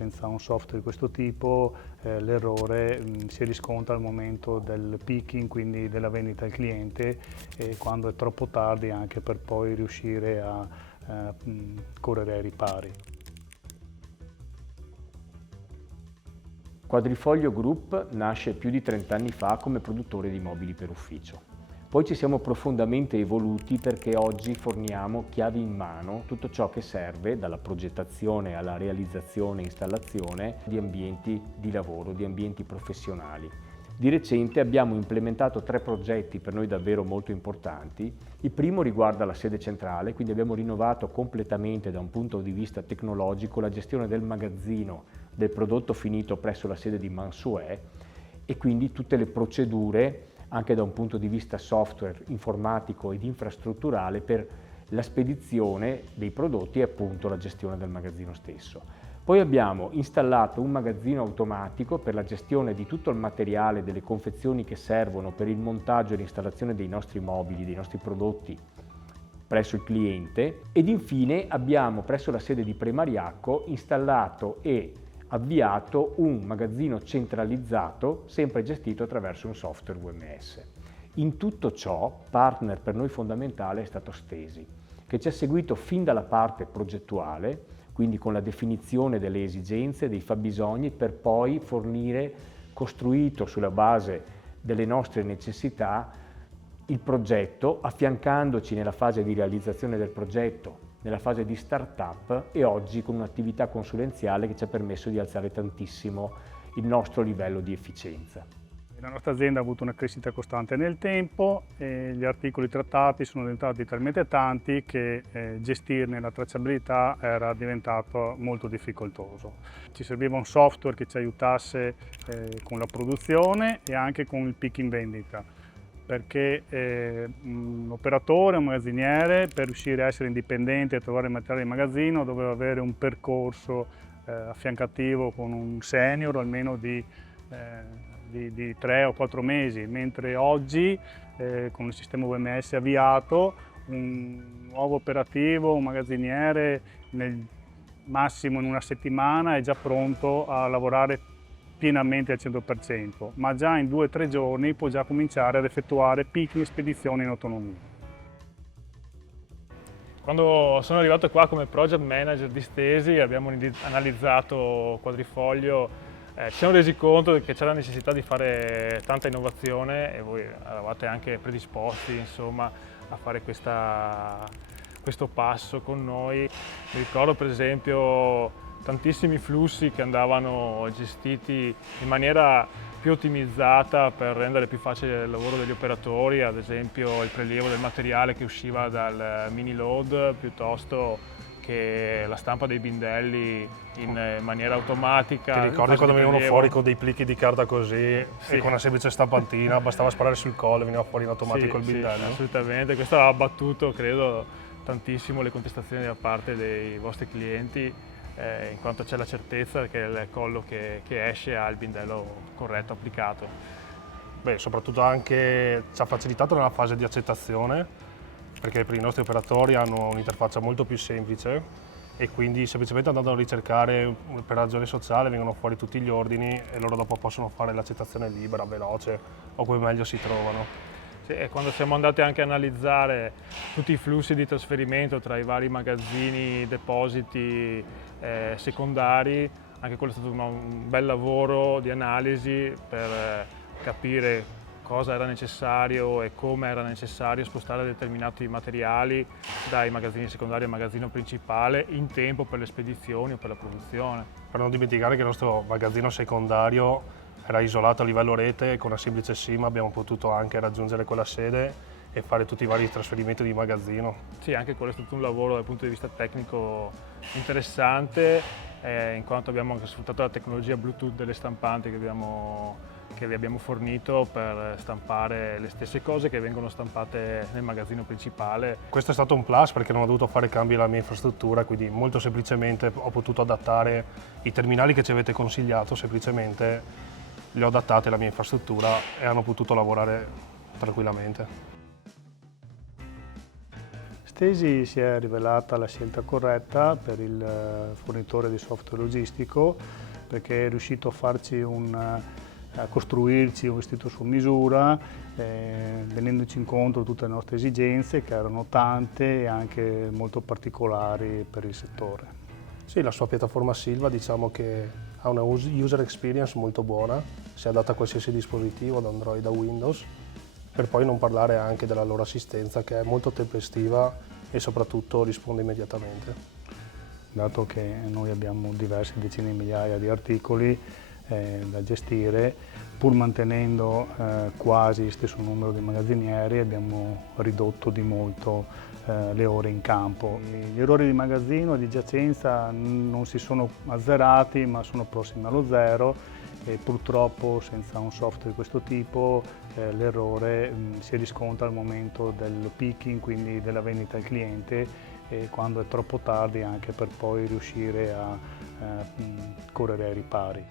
senza un software di questo tipo l'errore si riscontra al momento del picking, quindi della vendita al cliente, e quando è troppo tardi anche per poi riuscire a correre ai ripari. Quadrifoglio Group nasce più di 30 anni fa come produttore di mobili per ufficio. Poi ci siamo profondamente evoluti perché oggi forniamo chiavi in mano tutto ciò che serve, dalla progettazione alla realizzazione e installazione di ambienti di lavoro, di ambienti professionali. Di recente abbiamo implementato 3 progetti per noi davvero molto importanti. Il primo riguarda la sede centrale, quindi abbiamo rinnovato completamente da un punto di vista tecnologico la gestione del magazzino del prodotto finito presso la sede di Mansuè e quindi tutte le procedure anche da un punto di vista software, informatico ed infrastrutturale per la spedizione dei prodotti e appunto la gestione del magazzino stesso. Poi abbiamo installato un magazzino automatico per la gestione di tutto il materiale, delle confezioni che servono per il montaggio e l'installazione dei nostri mobili, dei nostri prodotti presso il cliente, ed infine abbiamo presso la sede di Premariacco installato e avviato un magazzino centralizzato, sempre gestito attraverso un software WMS. In tutto ciò, partner per noi fondamentale è stato Stesi, che ci ha seguito fin dalla parte progettuale, quindi con la definizione delle esigenze, dei fabbisogni, per poi fornire, costruito sulla base delle nostre necessità, il progetto, affiancandoci nella fase di realizzazione del progetto, nella fase di start-up e oggi con un'attività consulenziale che ci ha permesso di alzare tantissimo il nostro livello di efficienza. La nostra azienda ha avuto una crescita costante nel tempo e gli articoli trattati sono diventati talmente tanti che gestirne la tracciabilità era diventato molto difficoltoso. Ci serviva un software che ci aiutasse con la produzione e anche con il picking vendita, perché un operatore, un magazziniere, per riuscire a essere indipendente e trovare il materiale in magazzino doveva avere un percorso affiancativo con un senior almeno di 3 o 4 mesi, mentre oggi con il sistema WMS avviato un nuovo operativo, un magazziniere nel massimo in una settimana è già pronto a lavorare pienamente al 100%, ma già in 2 o 3 giorni può già cominciare ad effettuare picking e spedizioni in autonomia. Quando sono arrivato qua come project manager di Stesi abbiamo analizzato Quadrifoglio, ci siamo resi conto che c'era la necessità di fare tanta innovazione e voi eravate anche predisposti, insomma, a fare questo passo con noi. Mi ricordo per esempio tantissimi flussi che andavano gestiti in maniera più ottimizzata per rendere più facile il lavoro degli operatori, ad esempio il prelievo del materiale che usciva dal mini load piuttosto che la stampa dei bindelli in maniera automatica. Ti ricordi quando venivano fuori con dei plichi di carta così sì, e con una semplice stampantina, bastava sparare sul collo e veniva fuori in automatico il bindello? Sì, assolutamente, questo ha abbattuto credo tantissimo le contestazioni da parte dei vostri clienti, in quanto c'è la certezza che il collo che esce ha il bindello corretto applicato. Beh, soprattutto anche ci ha facilitato nella fase di accettazione, perché per i nostri operatori hanno un'interfaccia molto più semplice e quindi semplicemente andando a ricercare per ragione sociale vengono fuori tutti gli ordini e loro dopo possono fare l'accettazione libera, veloce o come meglio si trovano. E quando siamo andati anche a analizzare tutti i flussi di trasferimento tra i vari magazzini, depositi secondari, anche quello è stato un bel lavoro di analisi per capire cosa era necessario e come era necessario spostare determinati materiali dai magazzini secondari al magazzino principale in tempo per le spedizioni o per la produzione. Per non dimenticare che il nostro magazzino secondario era isolato a livello rete e con una semplice SIM abbiamo potuto anche raggiungere quella sede e fare tutti i vari trasferimenti di magazzino. Sì, anche quello è stato un lavoro dal punto di vista tecnico interessante, in quanto abbiamo anche sfruttato la tecnologia Bluetooth delle stampanti che vi abbiamo fornito per stampare le stesse cose che vengono stampate nel magazzino principale. Questo è stato un plus perché non ho dovuto fare cambi alla mia infrastruttura, quindi molto semplicemente ho potuto adattare i terminali che ci avete consigliato, semplicemente li ho adattati alla mia infrastruttura e hanno potuto lavorare tranquillamente. Tesi si è rivelata la scelta corretta per il fornitore di software logistico, perché è riuscito a costruirci un vestito su misura, venendoci incontro tutte le nostre esigenze, che erano tante e anche molto particolari per il settore. Sì, la sua piattaforma Silva diciamo che ha una user experience molto buona, si adatta a qualsiasi dispositivo, da Android a Windows, per poi non parlare anche della loro assistenza che è molto tempestiva e soprattutto risponde immediatamente. Dato che noi abbiamo diverse decine di migliaia di articoli da gestire, pur mantenendo quasi lo stesso numero di magazzinieri, abbiamo ridotto di molto le ore in campo. Gli errori di magazzino e di giacenza non si sono azzerati, ma sono prossimi allo zero, e purtroppo senza un software di questo tipo l'errore si riscontra al momento del picking, quindi della vendita al cliente, e quando è troppo tardi anche per poi riuscire a correre ai ripari.